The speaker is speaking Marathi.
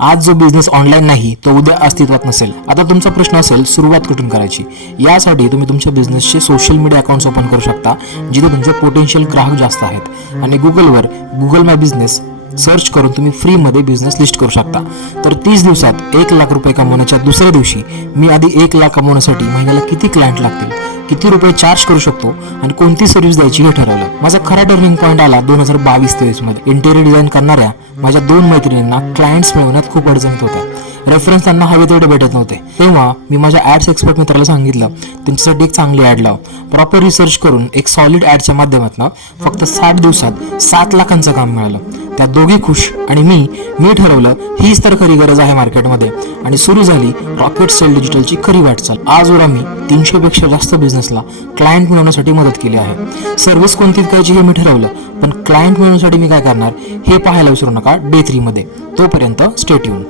आज जो बिझनेस ऑनलाईन नाही तो उद्या अस्तित्वात नसेल. आता तुमचा प्रश्न असेल सुरुवात कुठून करायची. यासाठी तुम्ही तुमच्या बिझनेसचे सोशल मीडिया अकाउंट्स ओपन करू शकता जिथे तुमचे पोटेन्शियल ग्राहक जास्त आहेत आणि गुगल माय बिझनेस सर्च करून तुम्ही फ्रीमध्ये बिझनेस लिस्ट करू शकता. तर 30 दिवसात 1,00,000 रुपये कमवण्याच्या दुसऱ्या दिवशी मी आधी 1,00,000 कमवण्यासाठी महिन्याला किती क्लायंट लागतील, किती रुपये चार्ज करू शकतो आणि कोणती सर्व्हिस द्यायची हे ठरवलं. माझा खरा टर्निंग पॉईंट आला 2022-23 मध्ये. इंटेरियर डिझाईन करणाऱ्या माझ्या 2 मैत्रिणींना क्लायंट्स मिळवण्यात खूप अडचणीत होत्या. रेफरन्स त्यांना हवे तेवढे भेटत नव्हते. तेव्हा मी माझ्या ॲड्स एक्सपर्ट मित्राला सांगितलं त्यांच्यासाठी एक चांगली ॲड लाव. प्रॉपर रिसर्च करून एक सॉलिड ॲडच्या माध्यमातून फक्त 60 दिवसात 7 लाखांचं काम मिळालं. त्या दोघी खुश आणि मी ठरवलं हीच तर खरी गरज आहे मार्केटमध्ये आणि सुरू झाली रॉकेट सेल डिजिटलची खरी वाटचाल. आजवर आम्ही 300 पेक्षा जास्त बिझनेसला क्लायंट मिळवण्यासाठी मदत केली आहे. सर्व्हिस कोणती विकायची हे मी ठरवलं, पण क्लायंट मिळवण्यासाठी मी काय करणार हे पाहायला विसरू नका डे 3 मध्ये. तोपर्यंत स्टे ट्यून.